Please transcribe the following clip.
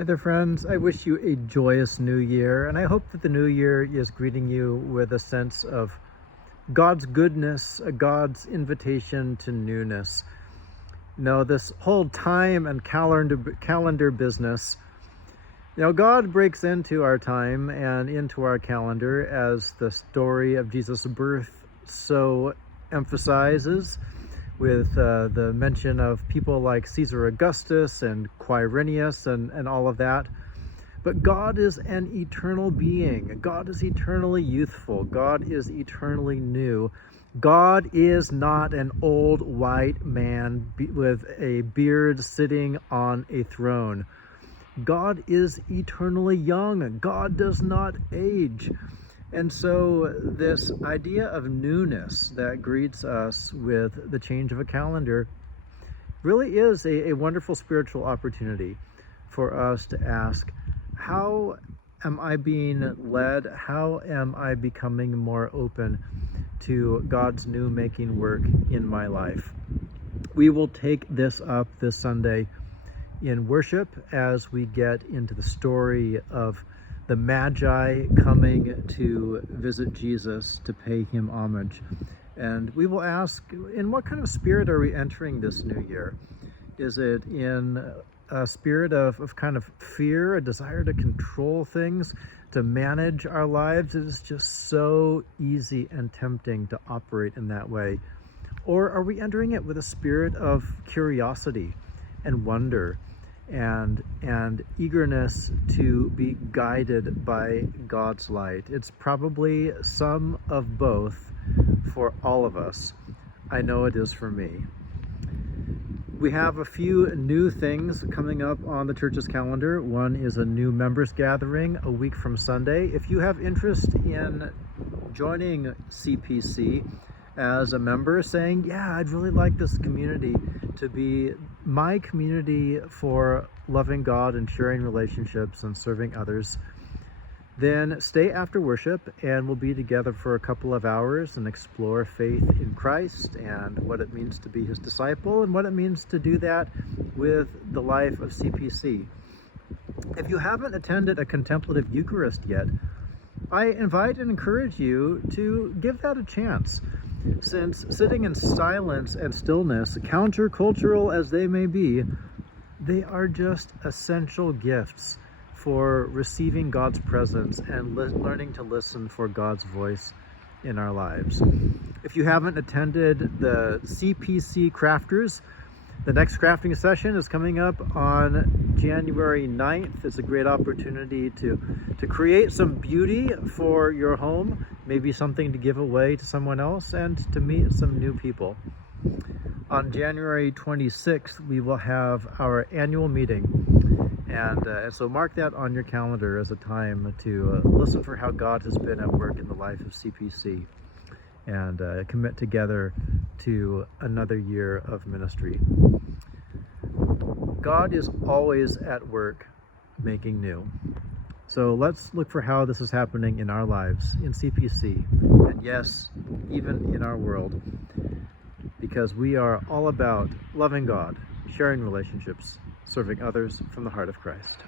Hey there, friends. I wish you a joyous new year, and I hope that the new year is greeting you with a sense of God's goodness, God's invitation to newness. This whole time and calendar business, God breaks into our time and into our calendar as the story of Jesus' birth so emphasizes, with the mention of people like Caesar Augustus and Quirinius and all of that. But God is an eternal being. God is eternally youthful. God is eternally new. God is not an old white man with a beard sitting on a throne. God is eternally young. God does not age. And so this idea of newness that greets us with the change of a calendar really is a wonderful spiritual opportunity for us to ask, how am I being led? How am I becoming more open to God's new making work in my life? We will take this up this Sunday in worship as we get into the story of the Magi coming to visit Jesus to pay him homage. And we will ask, in what kind of spirit are we entering this new year? Is it in a spirit of kind of fear, a desire to control things, to manage our lives? It is just so easy and tempting to operate in that way. Or are we entering it with a spirit of curiosity and wonder and eagerness to be guided by God's light? It's probably some of both for all of us. I know it is for me. We have a few new things coming up on the church's calendar. One is a new members gathering a week from Sunday. If you have interest in joining CPC as a member, saying, yeah, I'd really like this community to be my community for loving God and sharing relationships and serving others, then stay after worship and we'll be together for a couple of hours and explore faith in Christ and what it means to be his disciple and what it means to do that with the life of CPC. If you haven't attended a contemplative Eucharist yet, I invite and encourage you to give that a chance, since sitting in silence and stillness, countercultural as they may be, they are just essential gifts for receiving God's presence and learning to listen for God's voice in our lives. If you haven't attended the CPC Crafters, the next crafting session is coming up on January 9th. It's a great opportunity to create some beauty for your home, maybe something to give away to someone else, and to meet some new people. On January 26th, we will have our annual meeting. And so mark that on your calendar as a time to listen for how God has been at work in the life of CPC and commit together to another year of ministry. God is always at work making new. So let's look for how this is happening in our lives, in CPC, and yes, even in our world, because we are all about loving God, sharing relationships, serving others from the heart of Christ.